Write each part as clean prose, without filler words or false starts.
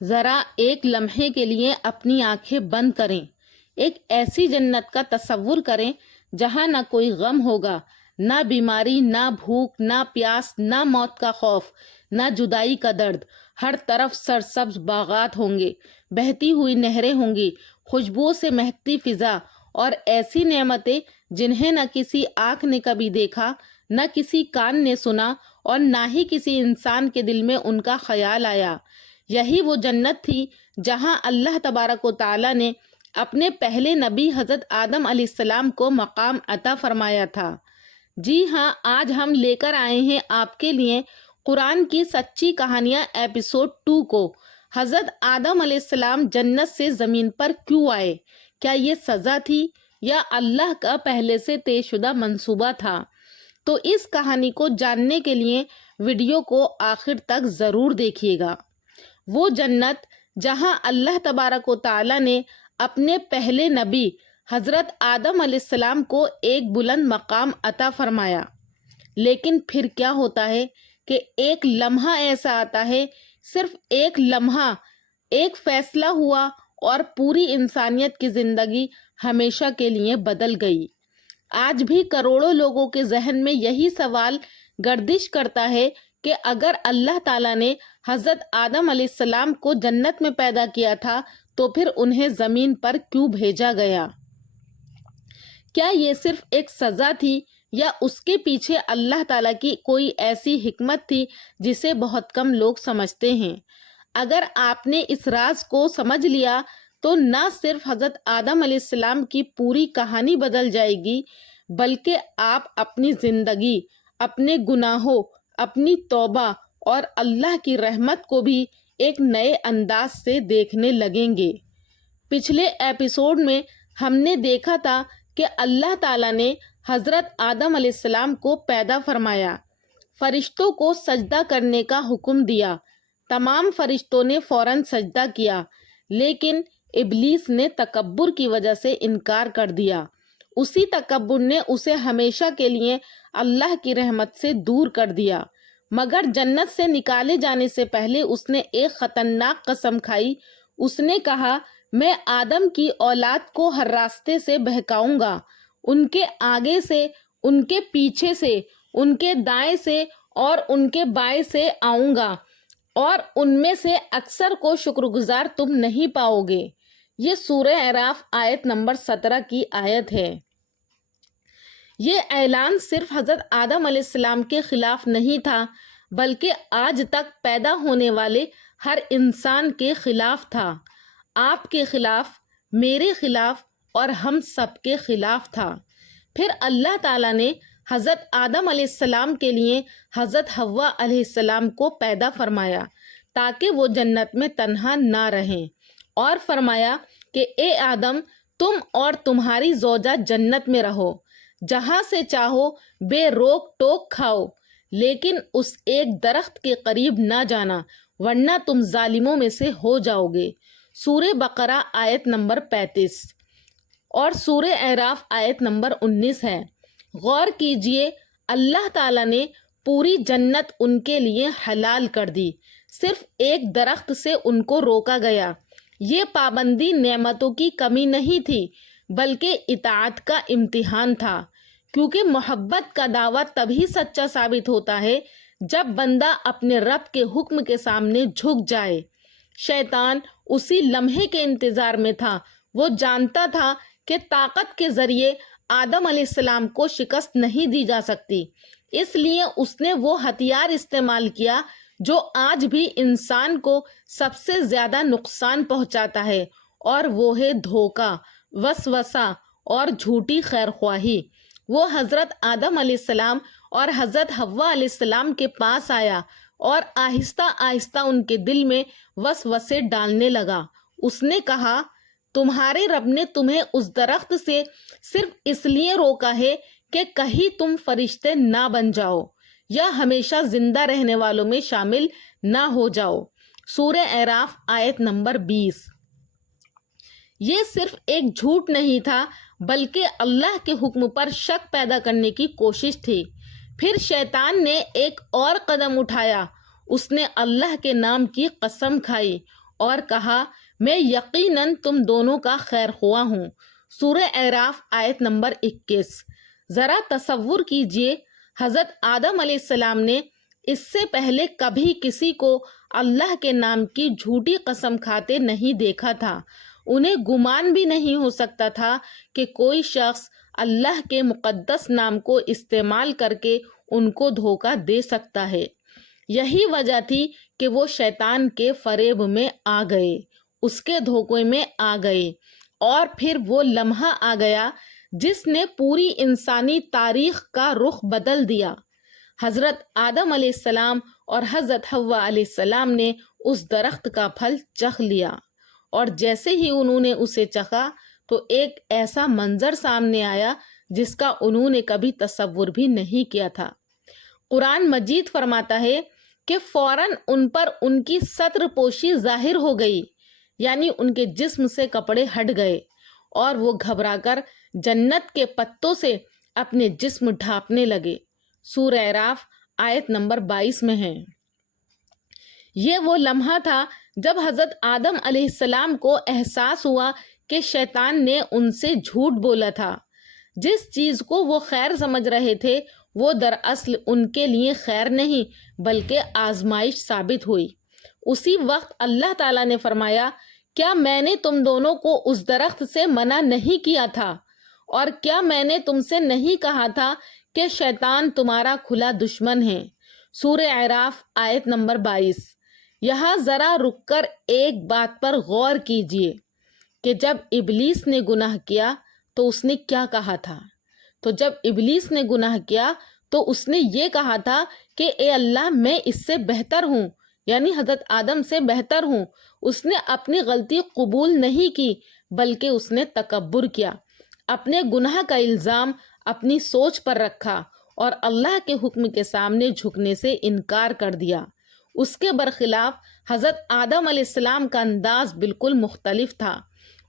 ذرا ایک لمحے کے لیے اپنی آنکھیں بند کریں، ایک ایسی جنت کا تصور کریں جہاں نہ کوئی غم ہوگا، نہ بیماری، نہ بھوک، نہ پیاس، نہ موت کا خوف، نہ جدائی کا درد۔ ہر طرف سرسبز باغات ہوں گے، بہتی ہوئی نہریں ہوں گی، خوشبو سے مہکتی فضا، اور ایسی نعمتیں جنہیں نہ کسی آنکھ نے کبھی دیکھا، نہ کسی کان نے سنا، اور نہ ہی کسی انسان کے دل میں ان کا خیال آیا۔ یہی وہ جنت تھی جہاں اللہ تبارک و تعالیٰ نے اپنے پہلے نبی حضرت آدم علیہ السلام کو مقام عطا فرمایا تھا۔ جی ہاں، آج ہم لے کر آئے ہیں آپ کے لیے قرآن کی سچی کہانیاں ایپیسوڈ 2 کو۔ حضرت آدم علیہ السلام جنت سے زمین پر کیوں آئے؟ کیا یہ سزا تھی یا اللہ کا پہلے سے طے شدہ منصوبہ تھا؟ تو اس کہانی کو جاننے کے لیے ویڈیو کو آخر تک ضرور دیکھیے گا۔ وہ جنت جہاں اللہ تبارک و تعالیٰ نے اپنے پہلے نبی حضرت آدم علیہ السلام کو ایک بلند مقام عطا فرمایا، لیکن پھر کیا ہوتا ہے کہ ایک لمحہ ایسا آتا ہے، صرف ایک لمحہ، ایک فیصلہ ہوا اور پوری انسانیت کی زندگی ہمیشہ کے لیے بدل گئی۔ آج بھی کروڑوں لوگوں کے ذہن میں یہی سوال گردش کرتا ہے کہ اگر اللہ تعالیٰ نے حضرت آدم علیہ السلام کو جنت میں پیدا کیا تھا تو پھر انہیں زمین پر کیوں بھیجا گیا؟ کیا یہ صرف ایک سزا تھی یا اس کے پیچھے اللہ تعالیٰ کی کوئی ایسی حکمت تھی جسے بہت کم لوگ سمجھتے ہیں؟ اگر آپ نے اس راز کو سمجھ لیا تو نہ صرف حضرت آدم علیہ السلام کی پوری کہانی بدل جائے گی، بلکہ آپ اپنی زندگی، اپنے گناہوں، اپنی توبہ اور اللہ کی رحمت کو بھی ایک نئے انداز سے دیکھنے لگیں گے۔ پچھلے ایپیسوڈ میں ہم نے دیکھا تھا کہ اللہ تعالیٰ نے حضرت آدم علیہ السلام کو پیدا فرمایا، فرشتوں کو سجدہ کرنے کا حکم دیا، تمام فرشتوں نے فوراً سجدہ کیا، لیکن ابلیس نے تکبر کی وجہ سے انکار کر دیا۔ اسی تکبر نے اسے ہمیشہ کے لیے اللہ کی رحمت سے دور کر دیا، مگر جنت سے نکالے جانے سے پہلے اس نے ایک خطرناک قسم کھائی۔ اس نے کہا، میں آدم کی اولاد کو ہر راستے سے بہکاؤں گا، ان کے آگے سے، ان کے پیچھے سے، ان کے دائیں سے اور ان کے بائیں سے آؤں گا، اور ان میں سے اکثر کو شکر گزار تم نہیں پاؤ گے۔ یہ سورہ اعراف آیت نمبر 17 کی آیت ہے۔ یہ اعلان صرف حضرت آدم علیہ السلام کے خلاف نہیں تھا، بلکہ آج تک پیدا ہونے والے ہر انسان کے خلاف تھا، آپ کے خلاف، میرے خلاف اور ہم سب کے خلاف تھا۔ پھر اللہ تعالیٰ نے حضرت آدم علیہ السلام کے لیے حضرت حوا علیہ السلام کو پیدا فرمایا تاکہ وہ جنت میں تنہا نہ رہیں، اور فرمایا کہ اے آدم، تم اور تمہاری زوجہ جنت میں رہو، جہاں سے چاہو بے روک ٹوک کھاؤ، لیکن اس ایک درخت کے قریب نہ جانا ورنہ تم ظالموں میں سے ہو جاؤ گے۔ سورہ بقرہ آیت نمبر 35 اور سورہ اعراف آیت نمبر 19 ہے۔ غور کیجئے، اللہ تعالیٰ نے پوری جنت ان کے لیے حلال کر دی، صرف ایک درخت سے ان کو روکا گیا۔ یہ پابندی نعمتوں کی کمی نہیں تھی، بلکہ اطاعت کا امتحان تھا، کیونکہ محبت کا دعویٰ تبھی سچا ثابت ہوتا ہے جب بندہ اپنے رب کے حکم کے سامنے جھک جائے۔ شیطان اسی لمحے کے انتظار میں تھا، وہ جانتا تھا کہ طاقت کے ذریعے آدم علیہ السلام کو شکست نہیں دی جا سکتی، اس لیے اس نے وہ ہتھیار استعمال کیا جو آج بھی انسان کو سب سے زیادہ نقصان پہنچاتا ہے، اور وہ ہے دھوکہ، وسوسہ اور جھوٹی خیرخواہی۔ وہ حضرت آدم علیہ السلام اور حضرت حوا علیہ السلام کے پاس آیا اور آہستہ آہستہ ان کے دل میں وسوسے ڈالنے لگا۔ اس نے کہا، تمہارے رب نے تمہیں اس درخت سے صرف اس لیے روکا ہے کہ کہیں تم فرشتے نہ بن جاؤ یا ہمیشہ زندہ رہنے والوں میں شامل نہ ہو جاؤ۔ سورہ اعراف آیت نمبر 20۔ یہ صرف ایک جھوٹ نہیں تھا، بلکہ اللہ کے حکم پر شک پیدا کرنے کی کوشش تھی۔ پھر شیطان نے ایک اور قدم اٹھایا، اس نے اللہ کے نام کی قسم کھائی، اور کہا میں یقیناً تم دونوں کا خیر خواہ ہوں۔ سورہ اعراف آیت نمبر 21۔ ذرا تصور کیجئے، حضرت آدم علیہ السلام نے اس سے پہلے کبھی کسی کو اللہ کے نام کی جھوٹی قسم کھاتے نہیں دیکھا تھا۔ انہیں گمان بھی نہیں ہو سکتا تھا کہ کوئی شخص اللہ کے مقدس نام کو استعمال کر کے ان کو دھوکہ دے سکتا ہے۔ یہی وجہ تھی کہ وہ شیطان کے فریب میں آ گئے، اس کے دھوکے میں آ گئے، اور پھر وہ لمحہ آ گیا جس نے پوری انسانی تاریخ کا رخ بدل دیا۔ حضرت آدم علیہ السلام اور حضرت حوا علیہ السلام نے اس درخت کا پھل چکھ لیا، اور جیسے ہی انہوں نے اسے چکھا تو ایک ایسا منظر سامنے آیا جس کا انہوں نے کبھی تصور بھی نہیں کیا تھا۔ قرآن مجید فرماتا ہے کہ فوراً ان پر ان کی ستر پوشی ظاہر ہو گئی، یعنی ان کے جسم سے کپڑے ہٹ گئے، اور وہ گھبرا کر جنت کے پتوں سے اپنے جسم ڈھانپنے لگے۔ سورہ اعراف آیت نمبر 22 میں ہے۔ یہ وہ لمحہ تھا جب حضرت آدم علیہ السلام کو احساس ہوا کہ شیطان نے ان سے جھوٹ بولا تھا۔ جس چیز کو وہ خیر سمجھ رہے تھے وہ دراصل ان کے لیے خیر نہیں بلکہ آزمائش ثابت ہوئی۔ اسی وقت اللہ تعالیٰ نے فرمایا، کیا میں نے تم دونوں کو اس درخت سے منع نہیں کیا تھا؟ اور کیا میں نے تم سے نہیں کہا تھا کہ شیطان تمہارا کھلا دشمن ہے؟ سورہ اعراف آیت نمبر 22۔ یہاں ذرا رک کر ایک بات پر غور کیجئے کہ جب ابلیس نے گناہ کیا تو اس نے کیا کہا تھا؟ تو جب ابلیس نے گناہ کیا تو اس نے یہ کہا تھا کہ اے اللہ، میں اس سے بہتر ہوں، یعنی حضرت آدم سے بہتر ہوں۔ اس نے اپنی غلطی قبول نہیں کی بلکہ اس نے تکبر کیا، اپنے گناہ کا الزام اپنی سوچ پر رکھا اور اللہ کے حکم کے سامنے جھکنے سے انکار کر دیا۔ اس کے برخلاف حضرت آدم علیہ السلام کا انداز بالکل مختلف تھا۔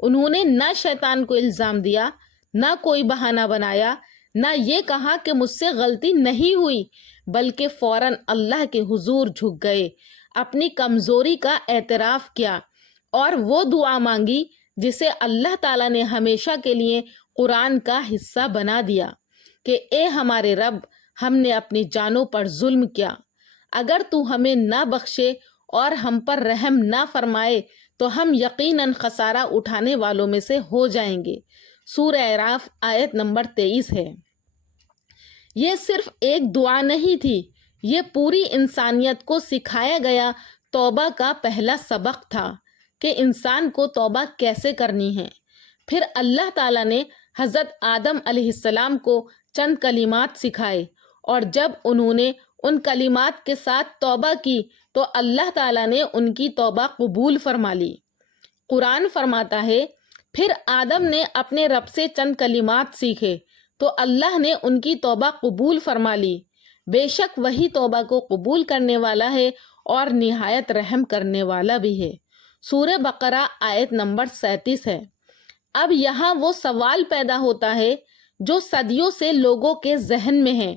انہوں نے نہ شیطان کو الزام دیا، نہ کوئی بہانہ بنایا، نہ یہ کہا کہ مجھ سے غلطی نہیں ہوئی، بلکہ فوراً اللہ کے حضور جھک گئے، اپنی کمزوری کا اعتراف کیا اور وہ دعا مانگی جسے اللہ تعالیٰ نے ہمیشہ کے لیے قرآن کا حصہ بنا دیا کہ اے ہمارے رب، ہم نے اپنی جانوں پر ظلم کیا، اگر تو ہمیں نہ بخشے اور ہم پر رحم نہ فرمائے تو ہم یقیناً خسارہ اٹھانے والوں میں سے ہو جائیں گے۔ سورہ اعراف آیت نمبر 23 ہے۔ یہ صرف ایک دعا نہیں تھی، یہ پوری انسانیت کو سکھایا گیا توبہ کا پہلا سبق تھا کہ انسان کو توبہ کیسے کرنی ہے۔ پھر اللہ تعالیٰ نے حضرت آدم علیہ السلام کو چند کلمات سکھائے، اور جب انہوں نے ان کلمات کے ساتھ توبہ کی تو اللہ تعالیٰ نے ان کی توبہ قبول فرما لی۔ قرآن فرماتا ہے، پھر آدم نے اپنے رب سے چند کلمات سیکھے تو اللہ نے ان کی توبہ قبول فرما لی۔ بے شک وہی توبہ کو قبول کرنے والا ہے اور نہایت رحم کرنے والا بھی ہے۔ سورہ بقرہ آیت نمبر 37 ہے۔ اب یہاں وہ سوال پیدا ہوتا ہے جو صدیوں سے لوگوں کے ذہن میں ہے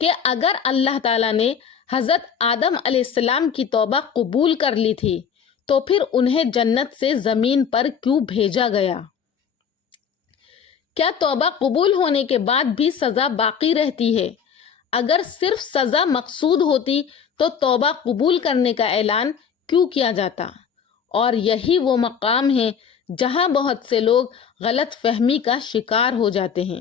کہ اگر اللہ تعالیٰ نے حضرت آدم علیہ السلام کی توبہ قبول کر لی تھی تو پھر انہیں جنت سے زمین پر کیوں بھیجا گیا؟ کیا توبہ قبول ہونے کے بعد بھی سزا باقی رہتی ہے؟ اگر صرف سزا مقصود ہوتی تو توبہ قبول کرنے کا اعلان کیوں کیا جاتا؟ اور یہی وہ مقام ہے جہاں بہت سے لوگ غلط فہمی کا شکار ہو جاتے ہیں۔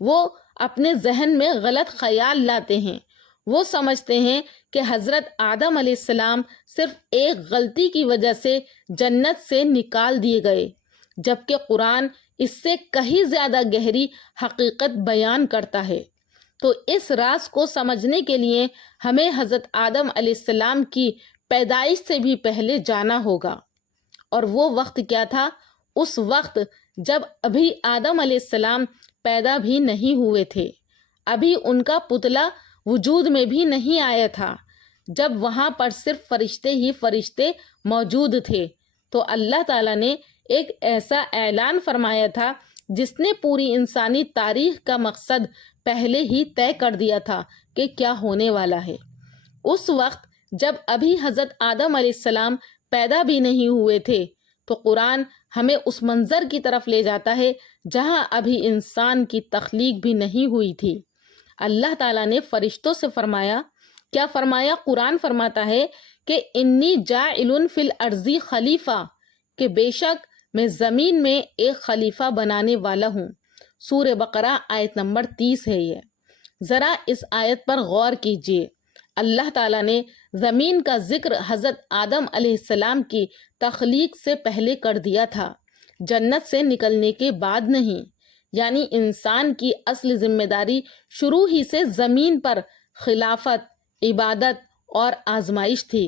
وہ اپنے ذہن میں غلط خیال لاتے ہیں۔ وہ سمجھتے ہیں کہ حضرت آدم علیہ السلام صرف ایک غلطی کی وجہ سے جنت سے نکال دیے گئے، جبکہ قرآن اس سے کہیں زیادہ گہری حقیقت بیان کرتا ہے۔ تو اس راز کو سمجھنے کے لیے ہمیں حضرت آدم علیہ السلام کی پیدائش سے بھی پہلے جانا ہوگا۔ اور وہ وقت کیا تھا؟ اس وقت جب ابھی آدم علیہ السلام پیدا بھی نہیں ہوئے تھے، ابھی ان کا پتلا وجود میں بھی نہیں آیا تھا، جب وہاں پر صرف فرشتے ہی فرشتے موجود تھے۔ تو اللہ تعالیٰ نے ایک ایسا اعلان فرمایا تھا جس نے پوری انسانی تاریخ کا مقصد پہلے ہی طے کر دیا تھا کہ کیا ہونے والا ہے۔ اس وقت جب ابھی حضرت آدم علیہ السلام پیدا بھی نہیں ہوئے تھے، تو قرآن ہمیں اس منظر کی طرف لے جاتا ہے جہاں ابھی انسان کی تخلیق بھی نہیں ہوئی تھی۔ اللہ تعالیٰ نے فرشتوں سے فرمایا، کیا فرمایا؟ قرآن فرماتا ہے کہ انی جاعل فی الارض خلیفہ، کہ بے شک میں زمین میں ایک خلیفہ بنانے والا ہوں۔ سورہ بقرہ آیت نمبر 30 ہے یہ۔ ذرا اس آیت پر غور کیجئے۔ اللہ تعالیٰ نے زمین کا ذکر حضرت آدم علیہ السلام کی تخلیق سے پہلے کر دیا تھا، جنت سے نکلنے کے بعد نہیں۔ یعنی انسان کی اصل ذمہ داری شروع ہی سے زمین پر خلافت، عبادت اور آزمائش تھی۔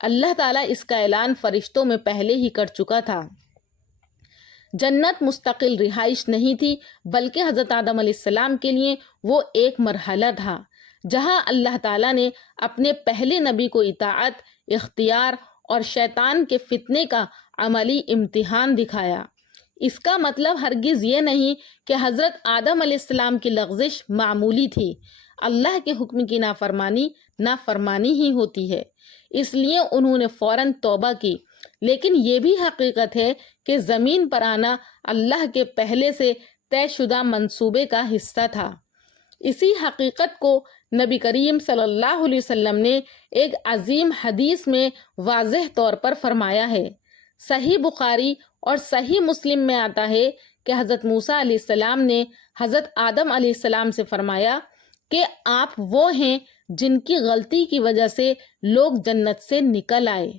اللہ تعالیٰ اس کا اعلان فرشتوں میں پہلے ہی کر چکا تھا۔ جنت مستقل رہائش نہیں تھی، بلکہ حضرت آدم علیہ السلام کے لیے وہ ایک مرحلہ تھا جہاں اللہ تعالیٰ نے اپنے پہلے نبی کو اطاعت، اختیار اور شیطان کے فتنے کا عملی امتحان دکھایا۔ اس کا مطلب ہرگز یہ نہیں کہ حضرت آدم علیہ السلام کی لغزش معمولی تھی۔ اللہ کے حکم کی نافرمانی ہی ہوتی ہے، اس لیے انہوں نے فوراً توبہ کی۔ لیکن یہ بھی حقیقت ہے کہ زمین پر آنا اللہ کے پہلے سے طے شدہ منصوبے کا حصہ تھا۔ اسی حقیقت کو نبی کریم صلی اللہ علیہ وسلم نے ایک عظیم حدیث میں واضح طور پر فرمایا ہے۔ صحیح بخاری اور صحیح مسلم میں آتا ہے کہ حضرت موسیٰ علیہ السلام نے حضرت آدم علیہ السلام سے فرمایا کہ آپ وہ ہیں جن کی غلطی کی وجہ سے لوگ جنت سے نکل آئے۔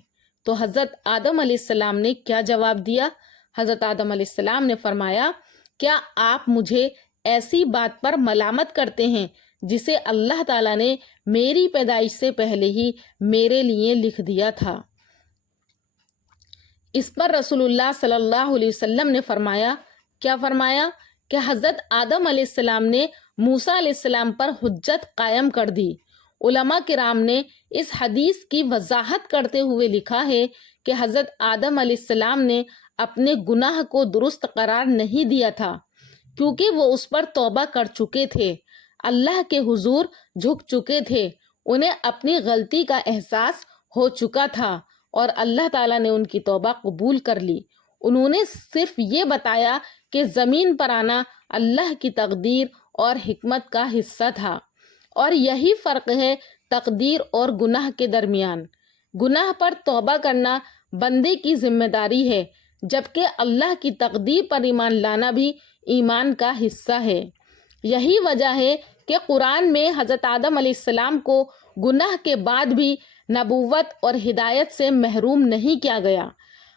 تو حضرت آدم علیہ السلام نے کیا جواب دیا؟ حضرت آدم علیہ السلام نے فرمایا، کیا آپ مجھے ایسی بات پر ملامت کرتے ہیں جسے اللہ تعالیٰ نے میری پیدائش سے پہلے ہی میرے لیے لکھ دیا تھا؟ اس پر رسول اللہ صلی اللہ علیہ وسلم نے فرمایا، کیا فرمایا؟ کہ حضرت آدم علیہ السلام نے موسیٰ علیہ السلام پر حجت قائم کر دی۔ علماء کرام نے اس حدیث کی وضاحت کرتے ہوئے لکھا ہے کہ حضرت آدم علیہ السلام نے اپنے گناہ کو درست قرار نہیں دیا تھا، کیونکہ وہ اس پر توبہ کر چکے تھے، اللہ کے حضور جھک چکے تھے، انہیں اپنی غلطی کا احساس ہو چکا تھا اور اللہ تعالیٰ نے ان کی توبہ قبول کر لی۔ انہوں نے صرف یہ بتایا کہ زمین پر آنا اللہ کی تقدیر اور حکمت کا حصہ تھا، اور یہی فرق ہے تقدیر اور گناہ کے درمیان۔ گناہ پر توبہ کرنا بندے کی ذمہ داری ہے، جبکہ اللہ کی تقدیر پر ایمان لانا بھی ایمان کا حصہ ہے۔ یہی وجہ ہے کہ قرآن میں حضرت آدم علیہ السلام کو گناہ کے بعد بھی نبوت اور ہدایت سے محروم نہیں کیا گیا،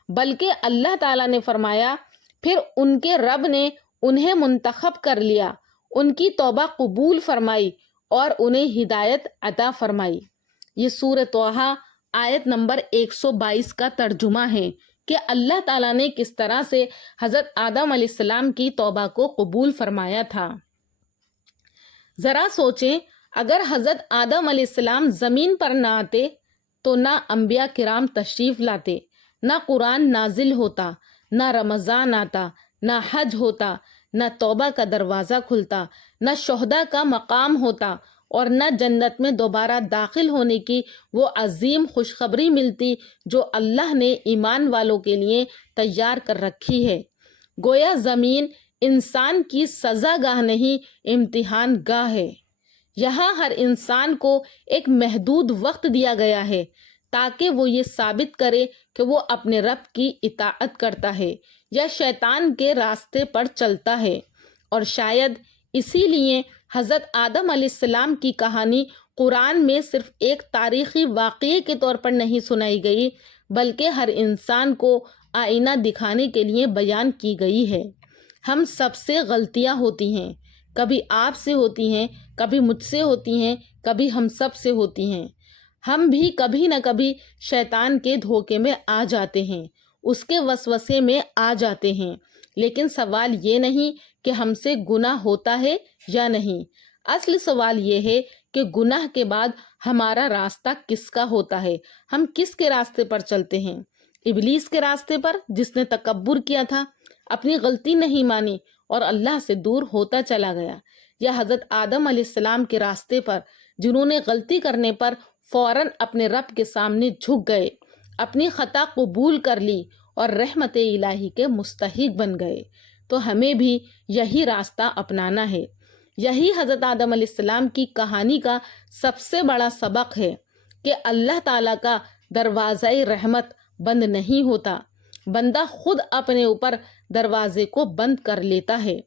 بلکہ اللہ تعالیٰ نے فرمایا، پھر ان کے رب نے انہیں منتخب کر لیا، ان کی توبہ قبول فرمائی اور انہیں ہدایت عطا فرمائی۔ یہ سورہ طٰہٰ آیت نمبر 122 کا ترجمہ ہے کہ اللہ تعالیٰ نے کس طرح سے حضرت آدم علیہ السلام کی توبہ کو قبول فرمایا تھا۔ ذرا سوچیں، اگر حضرت آدم علیہ السلام زمین پر نہ آتے تو نہ انبیاء کرام تشریف لاتے، نہ قرآن نازل ہوتا، نہ رمضان آتا، نہ حج ہوتا، نہ توبہ کا دروازہ کھلتا، نہ شہداء کا مقام ہوتا، اور نہ جنت میں دوبارہ داخل ہونے کی وہ عظیم خوشخبری ملتی جو اللہ نے ایمان والوں کے لیے تیار کر رکھی ہے۔ گویا زمین انسان کی سزا گاہ نہیں، امتحان گاہ ہے۔ یہاں ہر انسان کو ایک محدود وقت دیا گیا ہے تاکہ وہ یہ ثابت کرے کہ وہ اپنے رب کی اطاعت کرتا ہے یا شیطان کے راستے پر چلتا ہے۔ اور شاید اسی لیے حضرت آدم علیہ السلام کی کہانی قرآن میں صرف ایک تاریخی واقعے کے طور پر نہیں سنائی گئی، بلکہ ہر انسان کو آئینہ دکھانے کے لیے بیان کی گئی ہے۔ ہم سب سے غلطیاں ہوتی ہیں، کبھی آپ سے ہوتی ہیں، کبھی مجھ سے ہوتی ہیں، کبھی ہم سب سے ہوتی ہیں۔ ہم بھی کبھی نہ کبھی شیطان کے دھوکے میں آ جاتے ہیں، اس کے وسوسے میں آ جاتے ہیں، لیکن سوال یہ نہیں کہ ہم سے گناہ ہوتا ہے یا نہیں۔ اصل سوال یہ ہے کہ گناہ کے بعد ہمارا راستہ کس کا ہوتا ہے، ہم کس کے راستے پر چلتے ہیں؟ ابلیس کے راستے پر، جس نے تکبر کیا تھا، اپنی غلطی نہیں مانی اور اللہ سے دور ہوتا چلا گیا، یا حضرت آدم علیہ السلام کے راستے پر، جنہوں نے غلطی کرنے پر فوراً اپنے رب کے سامنے جھک گئے، اپنی خطا قبول کر لی اور رحمت الہی کے مستحق بن گئے۔ تو ہمیں بھی یہی راستہ اپنانا ہے۔ یہی حضرت آدم علیہ السلام کی کہانی کا سب سے بڑا سبق ہے کہ اللہ تعالیٰ کا دروازہ رحمت بند نہیں ہوتا، بندہ خود اپنے اوپر دروازے کو بند کر لیتا ہے۔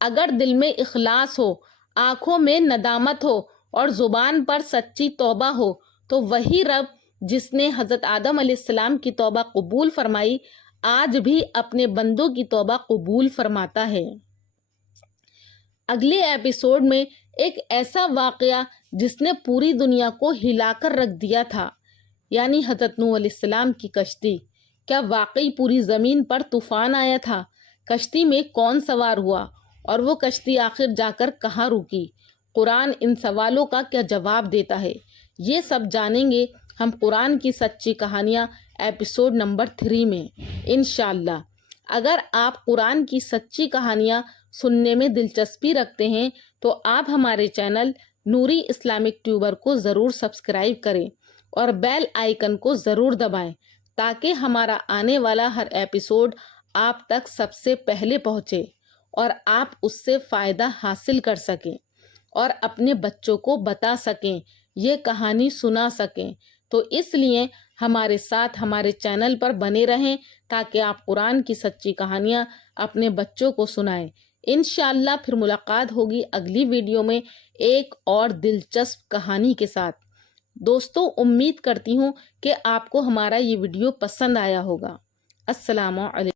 اگر دل میں اخلاص ہو، آنکھوں میں ندامت ہو اور زبان پر سچی توبہ ہو تو وہی رب جس نے حضرت آدم علیہ السلام کی توبہ قبول فرمائی آج بھی اپنے بندوں کی توبہ قبول فرماتا ہے۔ اگلے ایپیسوڈ میں ایک ایسا واقعہ جس نے پوری دنیا کو ہلا کر رکھ دیا تھا، یعنی حضرت نوح علیہ السلام کی کشتی۔ کیا واقعی پوری زمین پر طوفان آیا تھا؟ کشتی میں کون سوار ہوا اور وہ کشتی آخر جا کر کہاں رکی؟ قرآن ان سوالوں کا کیا جواب دیتا ہے؟ یہ سب جانیں گے ہم قرآن کی سچی کہانیاں ایپیسوڈ نمبر 3 میں انشاءاللہ۔ اگر آپ قرآن کی سچی کہانیاں سننے میں دلچسپی رکھتے ہیں تو آپ ہمارے چینل نوری اسلامک ٹیوبر کو ضرور سبسکرائب کریں اور بیل آئیکن کو ضرور دبائیں تاکہ ہمارا آنے والا ہر ایپیسوڈ آپ تک سب سے پہلے پہنچے اور آپ اس سے فائدہ حاصل کر سکیں اور اپنے بچوں کو بتا سکیں، یہ کہانی سنا سکیں۔ تو اس لیے ہمارے ساتھ ہمارے چینل پر بنے رہیں تاکہ آپ قرآن کی سچی کہانیاں اپنے بچوں کو سنائیں۔ انشاءاللہ پھر ملاقات ہوگی اگلی ویڈیو میں ایک اور دلچسپ کہانی کے ساتھ۔ دوستو، امید کرتی ہوں کہ آپ کو ہمارا یہ ویڈیو پسند آیا ہوگا۔ السلام علیکم۔